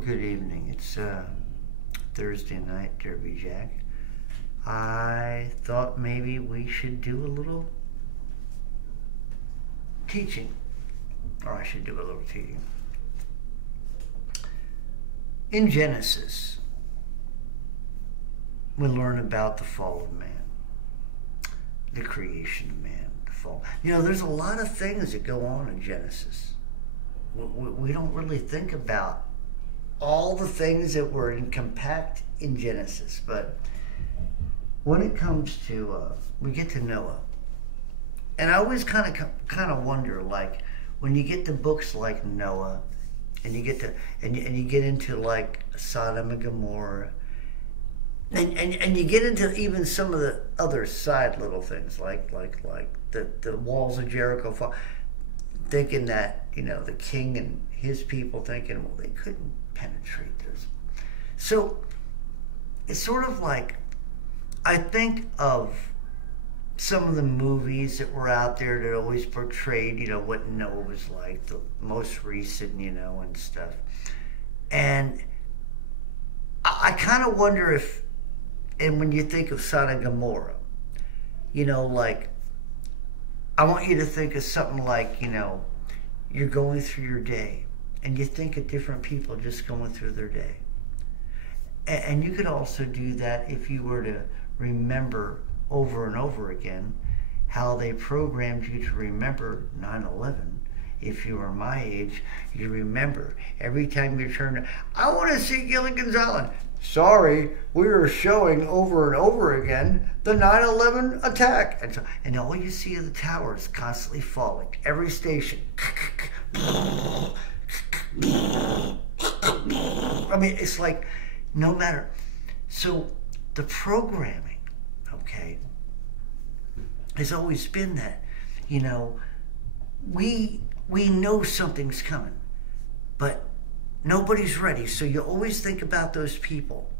good evening. It's Thursday night, Derby Jack. I thought maybe we should do a little teaching, or I should do a little teaching. In Genesis, we learn about the fall of man, the creation of man, the fall. You know, there's a lot of things that go on in Genesis. We don't really think about all the things that were compact in Genesis, but when it comes to we get to Noah, and I always kind of wonder, like when you get to books like Noah, and you get to and you get into like Sodom and Gomorrah, and you get into even some of the other side little things like the walls of Jericho fall, thinking that, you know, the king and his people thinking, well, they couldn't penetrate this. So it's sort of like, I think of some of the movies that were out there that always portrayed, you know, what Noah was like, the most recent, you know, and stuff. And I kind of wonder if, and when you think of Sodom and Gomorrah, you know, like, I want you to think of something like, you know, you're going through your day and you think of different people just going through their day. And you could also do that if you were to remember over and over again how they programmed you to remember 9/11. If you were my age, you remember every time you turn, I want to see Gilligan's Island. Sorry, we were showing over and over again the 9/11 attack. And all you see are the towers constantly falling. Every station. I mean, it's like, no matter. So the programming, okay, has always been that, you know, we know something's coming, but nobody's ready. So you always think about those people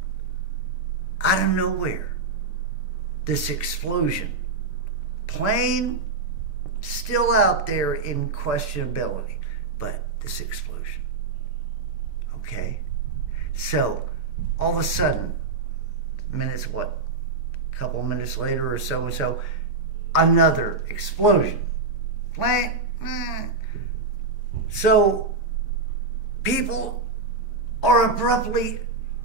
out of nowhere. This explosion. Plane still out there in questionability, but this explosion. Okay? So all of a sudden, minutes, what? A couple minutes later or so, another explosion. Plane. So people are abruptly,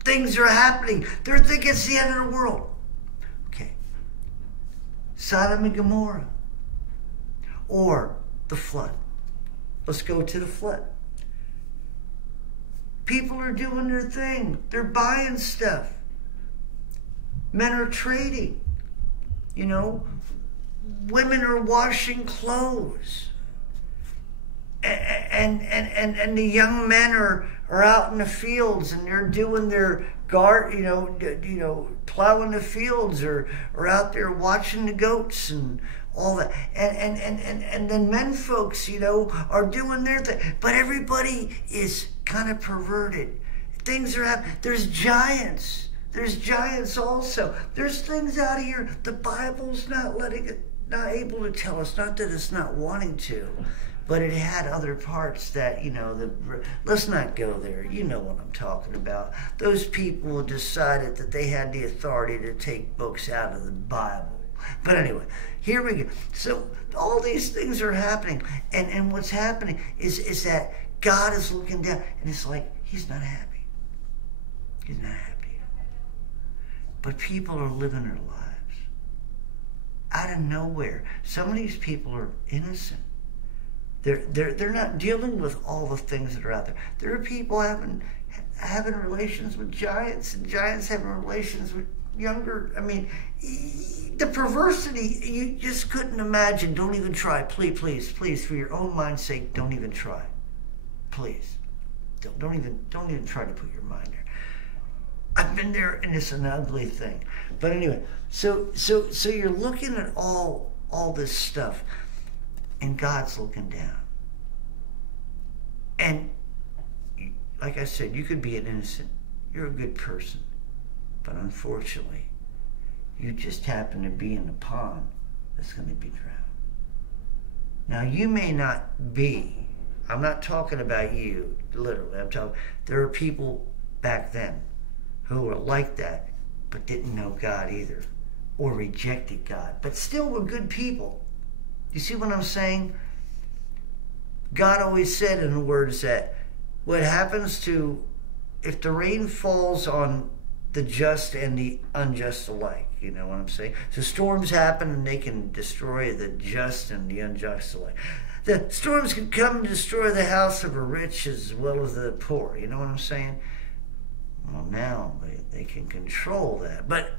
things are happening. They're thinking it's the end of the world. Okay. Sodom and Gomorrah. Or the flood. Let's go to the flood. People are doing their thing. They're buying stuff. Men are trading. You know, women are washing clothes. And the young men are out in the fields and they're doing their plowing the fields or out there watching the goats and all that. And then men folks, you know, are doing their thing. But everybody is kind of perverted. Things are happening. There's giants. There's giants also. There's things out here the Bible's not able to tell us. Not that it's not wanting to. But it had other parts that, you know, let's not go there. You know what I'm talking about. Those people decided that they had the authority to take books out of the Bible. But anyway, here we go. So all these things are happening. And what's happening is that God is looking down. And it's like, he's not happy. He's not happy. But people are living their lives. Out of nowhere. Some of these people are innocent. They're not dealing with all the things that are out there. There are people having relations with giants, and giants having relations with younger. I mean, the perversity you just couldn't imagine. Don't even try. Please, for your own mind's sake, don't even try. Please, don't even try to put your mind there. I've been there, and it's an ugly thing. But anyway, so you're looking at all this stuff. And God's looking down. And like I said, you could be an innocent. You're a good person. But unfortunately, you just happen to be in the pond that's going to be drowned. Now, you may not be I'm not talking about you, literally. There are people back then who were like that, but didn't know God either, or rejected God, but still were good people. You see what I'm saying? God always said in the words that what happens to, if the rain falls on the just and the unjust alike, you know what I'm saying? So storms happen and they can destroy the just and the unjust alike. The storms can come and destroy the house of the rich as well as the poor, you know what I'm saying? Well, now they can control that. But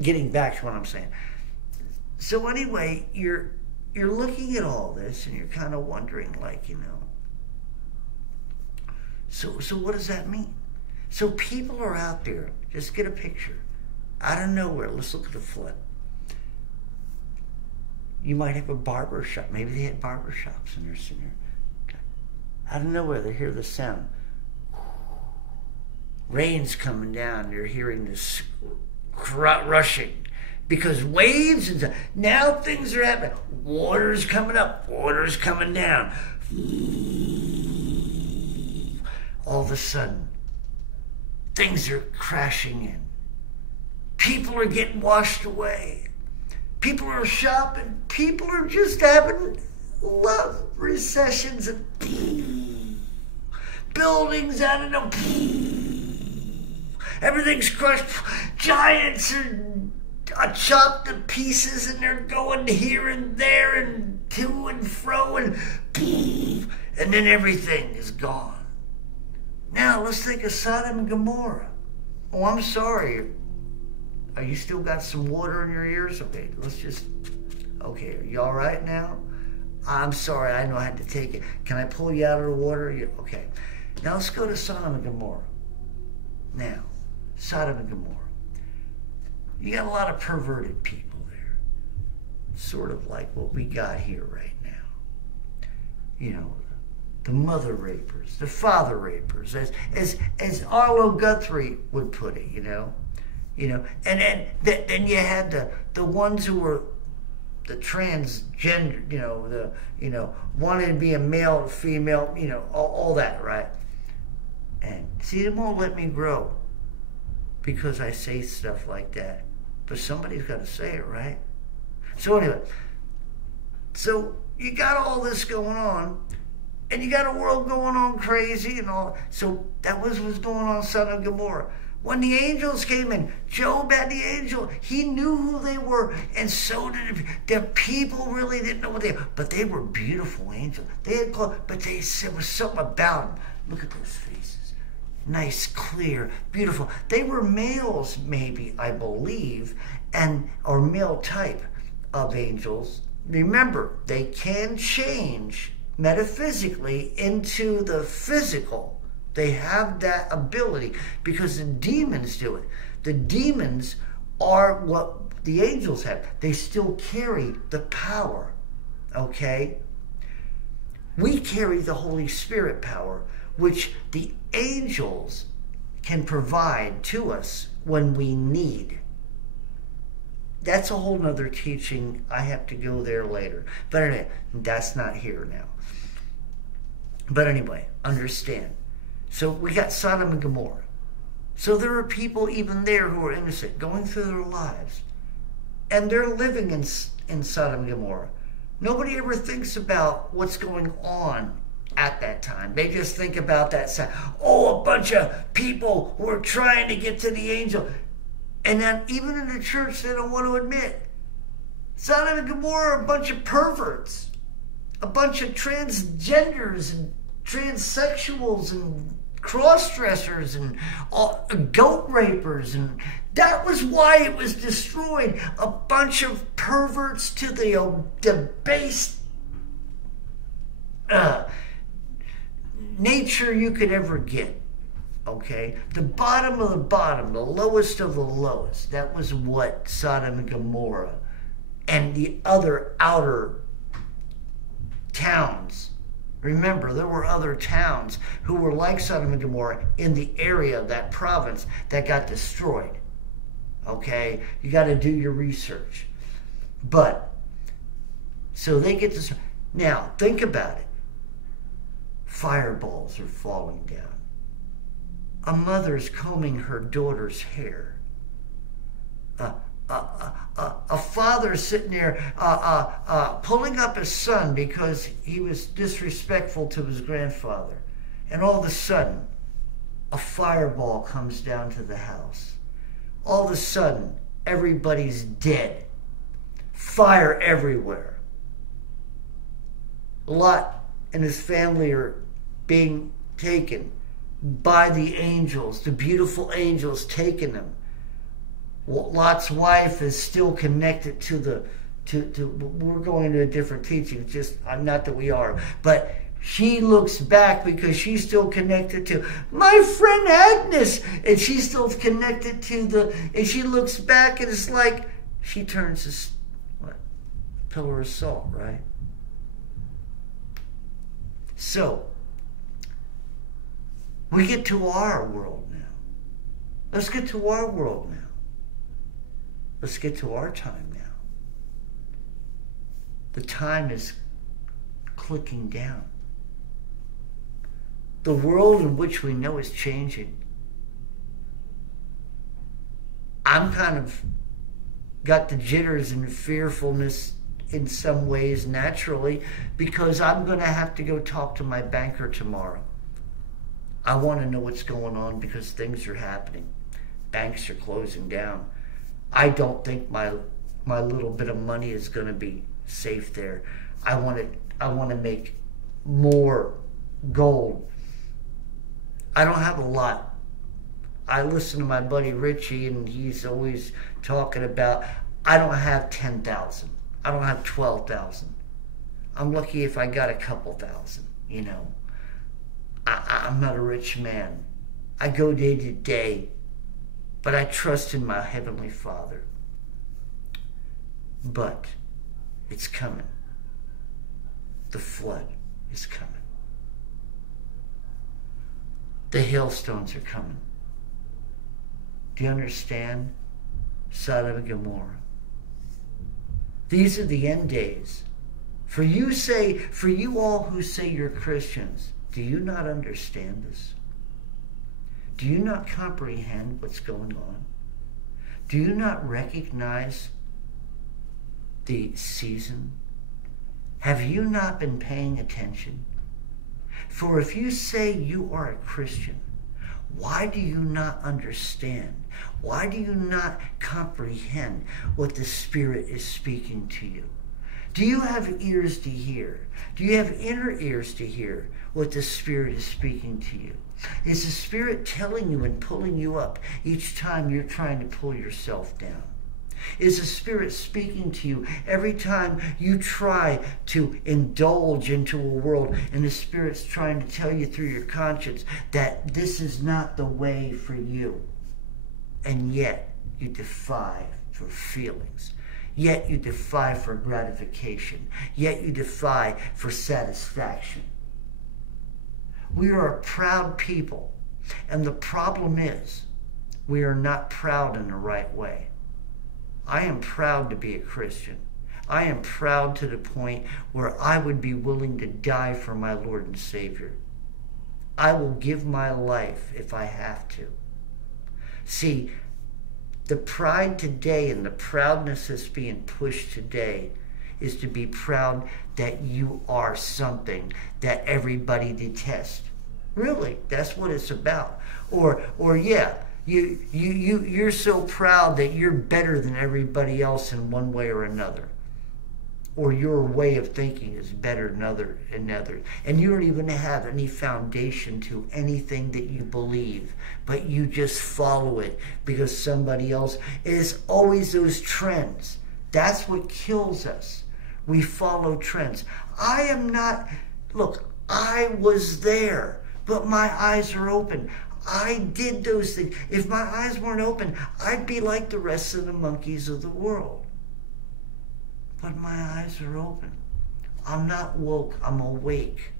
getting back to what I'm saying. So anyway, you're looking at all this and you're kind of wondering, like, you know, so what does that mean? So people are out there, just get a picture, out of nowhere. Let's look at the flood. You might have a barber shop. Maybe they had barber shops in their center. Out of nowhere, they hear the sound. Rain's coming down. They're hearing this rushing. Because waves, and now things are happening. Water's coming up. Water's coming down. All of a sudden, things are crashing in. People are getting washed away. People are shopping. People are just having love recessions and buildings out of no. Everything's crushed. Giants are chopped to pieces and they're going here and there and to and fro and then everything is gone. Now let's think of Sodom and Gomorrah. Oh, I'm sorry. Are you still got some water in your ears? Okay, okay, are you all right now? I'm sorry, I know I had to take it. Can I pull you out of the water? Okay. Now let's go to Sodom and Gomorrah. Now, Sodom and Gomorrah. You got a lot of perverted people there. Sort of like what we got here right now. You know, the mother rapers, the father rapers, as Arlo Guthrie would put it, you know, and then you had the ones who were the transgender, wanted to be a male or female, all that, right? And see, they won't let me grow because I say stuff like that. But somebody's got to say it, right? So anyway, so you got all this going on, and you got a world going on crazy and all. So that was what's going on in Sodom and Gomorrah. When the angels came in, Job had the angel. He knew who they were, and so did the people. Really didn't know what they were, but they were beautiful angels. They had clothes, but there was something about them. Look at those faces, nice, clear, beautiful. They were males, maybe, I believe, or male type of angels. Remember, they can change metaphysically into the physical. They have that ability because the demons do it. The demons are what the angels have. They still carry the power, okay? We carry the Holy Spirit power, which the angels can provide to us when we need. That's a whole nother teaching. I have to go there later. But anyway, that's not here now. But anyway, understand. So we got Sodom and Gomorrah. So there are people even there who are innocent, going through their lives. And they're living in Sodom and Gomorrah. Nobody ever thinks about what's going on at that time. They just think about that side. Oh, a bunch of people who are trying to get to the angel. And then even in the church, they don't want to admit. Sodom and Gomorrah are a bunch of perverts. A bunch of transgenders and transsexuals and cross-dressers and goat rapers, and that was why it was destroyed. A bunch of perverts to the base nature you could ever get. Okay, the bottom of the bottom, the lowest of the lowest. That was what Sodom and Gomorrah and the other outer towns. Remember, there were other towns who were like Sodom and Gomorrah in the area of that province that got destroyed. Okay? You got to do your research. But, so they get this. Now, think about it. Fireballs are falling down. A mother's combing her daughter's hair. A father sitting there pulling up his son because he was disrespectful to his grandfather. And all of a sudden, a fireball comes down to the house. All of a sudden, everybody's dead. Fire everywhere. Lot and his family are being taken by the angels, the beautiful angels taking them. Lot's wife is still connected to we're going to a different teaching, just not that we are, but she looks back because she's still connected to my friend Agnes, and she's still connected to and she looks back and it's like she turns this pillar of salt, right? So we get to our world now. Let's get to our world now. Let's get to our time now. The time is clicking down. The world in which we know is changing. I'm kind of got the jitters and fearfulness in some ways naturally because I'm going to have to go talk to my banker tomorrow. I want to know what's going on because things are happening. Banks are closing down. I don't think my little bit of money is going to be safe there. I want to make more gold. I don't have a lot. I listen to my buddy Richie, and he's always talking about, I don't have 10,000. I don't have 12,000. I'm lucky if I got a couple thousand, you know. I'm not a rich man. I go day to day, but I trust in my Heavenly Father. But it's coming. The flood is coming. The hailstones are coming. Do you understand? Sodom and Gomorrah. These are the end days. For you all who say you're Christians, do you not understand this? Do you not comprehend what's going on? Do you not recognize the season? Have you not been paying attention? For if you say you are a Christian, why do you not understand? Why do you not comprehend what the Spirit is speaking to you? Do you have ears to hear? Do you have inner ears to hear what the Spirit is speaking to you? Is the Spirit telling you and pulling you up each time you're trying to pull yourself down? Is the Spirit speaking to you every time you try to indulge into a world and the Spirit's trying to tell you through your conscience that this is not the way for you? And yet you defy for feelings. Yet you defy for gratification. Yet you defy for satisfaction. We are a proud people. And the problem is, we are not proud in the right way. I am proud to be a Christian. I am proud to the point where I would be willing to die for my Lord and Savior. I will give my life if I have to. See, the pride today and the proudness that's being pushed today is to be proud that you are something that everybody detests. Really, that's what it's about. Or yeah, you're so proud that you're better than everybody else in one way or another. Or your way of thinking is better than another. And you don't even have any foundation to anything that you believe, but you just follow it because somebody else. It is always those trends. That's what kills us. We follow trends. I am not, look, I was there, but my eyes are open. I did those things. If my eyes weren't open, I'd be like the rest of the monkeys of the world. But my eyes are open. I'm not woke, I'm awake.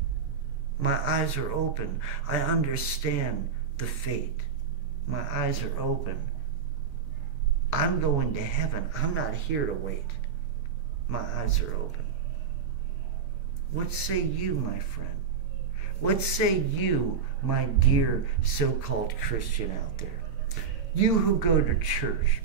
My eyes are open. I understand the fate. My eyes are open. I'm going to heaven. I'm not here to wait. My eyes are open. What say you, my friend? What say you, my dear so-called Christian out there? You who go to church,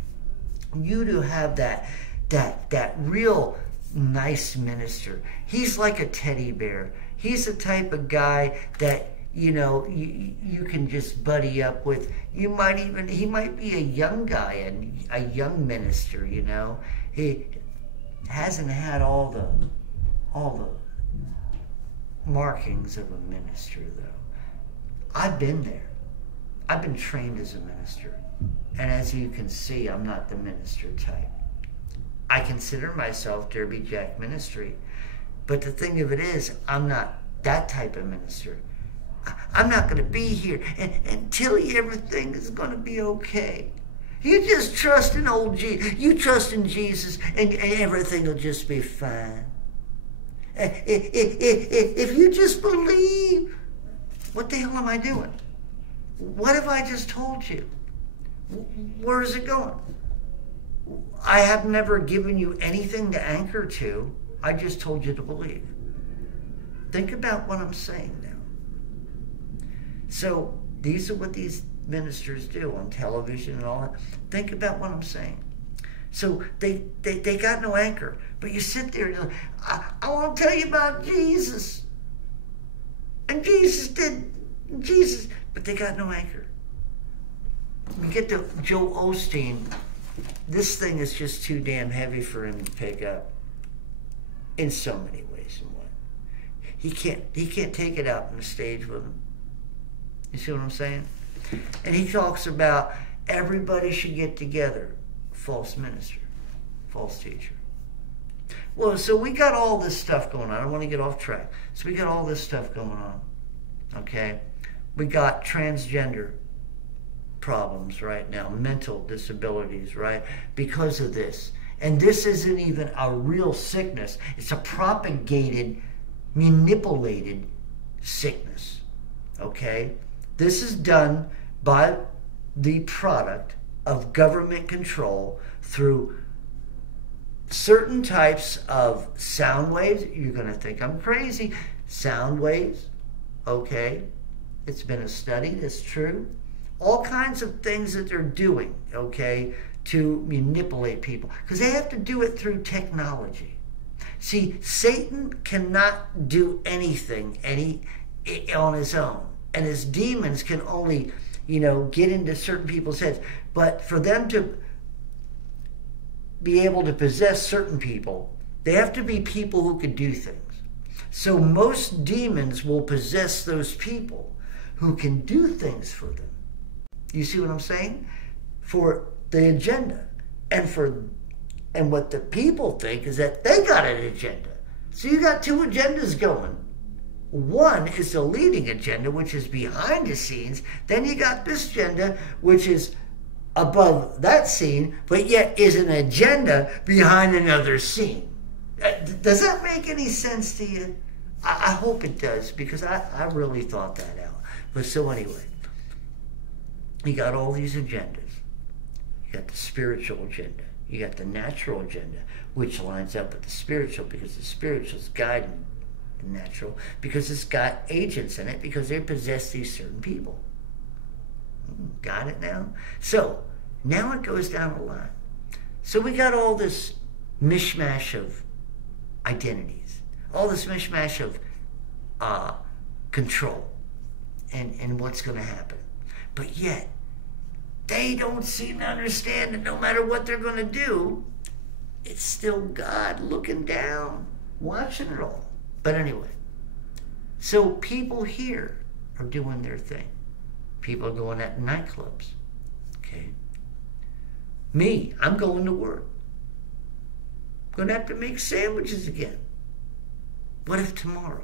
you to have that real nice minister. He's like a teddy bear. He's the type of guy that, you know, you can just buddy up with. He might be a young guy, and a young minister, you know. He hasn't had all the markings of a minister, though. I've been there. I've been trained as a minister. And as you can see, I'm not the minister type. I consider myself Derby Jack Ministry. But the thing of it is, I'm not that type of minister. I'm not going to be here until everything is going to be okay. You just trust in old Jesus. You trust in Jesus, and everything will just be fine. If you just believe, what the hell am I doing? What have I just told you? Where is it going? I have never given you anything to anchor to. I just told you to believe. Think about what I'm saying now. So these are what these ministers do on television and all that. Think about what I'm saying. So they got no anchor. But you sit there and you're like, I want to tell you about Jesus. And Jesus did. Jesus. But they got no anchor. We get to Joel Osteen. This thing is just too damn heavy for him to pick up. In so many ways and one. He can't take it out on the stage with him. You see what I'm saying? And he talks about everybody should get together. False minister. False teacher. Well, so we got all this stuff going on. I don't want to get off track. So we got all this stuff going on. Okay? We got transgender problems right now. Mental disabilities, right? Because of this. And this isn't even a real sickness. It's a propagated, manipulated sickness. Okay? This is done by the product of government control through certain types of sound waves. You're going to think I'm crazy. Sound waves, okay? It's been a study, that's true. All kinds of things that they're doing, okay, to manipulate people. Because they have to do it through technology. See, Satan cannot do anything on his own. And his demons can only, get into certain people's heads. But for them to be able to possess certain people, they have to be people who can do things. So most demons will possess those people who can do things for them. You see what I'm saying? For the agenda. And what the people think is that they got an agenda. So you got two agendas going. One is the leading agenda, which is behind the scenes. Then you got this agenda, which is above that scene, but yet is an agenda behind another scene. Does that make any sense to you? I hope it does, because I really thought that out. But so anyway, you got all these agendas. You got the spiritual agenda. You got the natural agenda, which lines up with the spiritual, because the spiritual is guiding the natural, because it's got agents in it, because they possess these certain people. Got it now? So, now it goes down the line. So we got all this mishmash of identities, all this mishmash of control and what's going to happen. But yet, they don't seem to understand that no matter what they're going to do, it's still God looking down, watching it all. But anyway, so people here are doing their thing. People are going at nightclubs. Okay? Me, I'm going to work. I'm going to have to make sandwiches again. What if tomorrow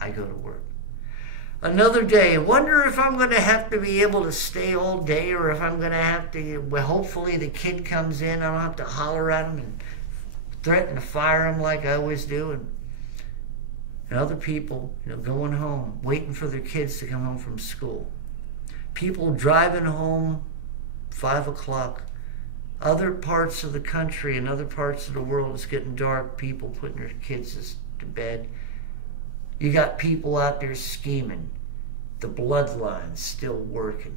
I go to work? Another day, I wonder if I'm going to have to be able to stay all day, or if I'm going to have to, well, hopefully the kid comes in, I don't have to holler at him and threaten to fire him like I always do. And other people, going home, waiting for their kids to come home from school. People driving home, 5 o'clock. Other parts of the country and other parts of the world, it's getting dark. People putting their kids to bed. You got people out there scheming. The bloodline's still working.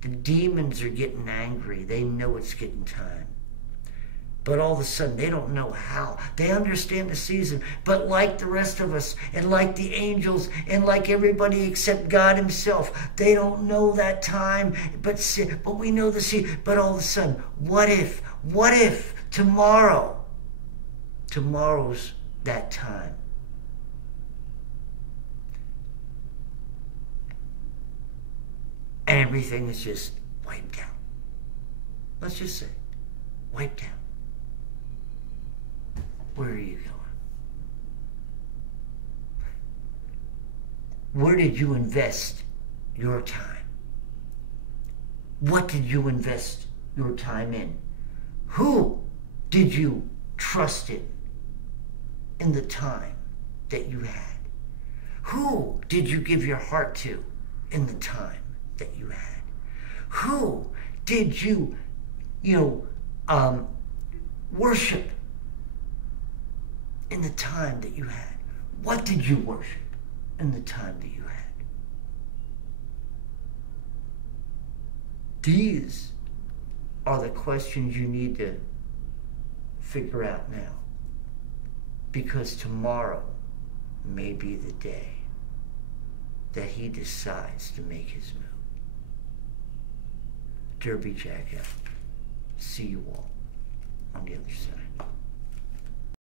The demons are getting angry. They know it's getting time. But all of a sudden, they don't know how. They understand the season. But like the rest of us, and like the angels, and like everybody except God himself, they don't know that time. But we know the season. But all of a sudden, what if tomorrow's that time? And everything is just wiped out. Let's just say, wiped out. Where are you going? Where did you invest your time? What did you invest your time in? Who did you trust in the time that you had? Who did you give your heart to in the time that you had? Who did you, worship in the time that you had? What did you worship in the time that you had? These are the questions you need to figure out now. Because tomorrow may be the day that he decides to make his move. Derby Jack out. See you all on the other side.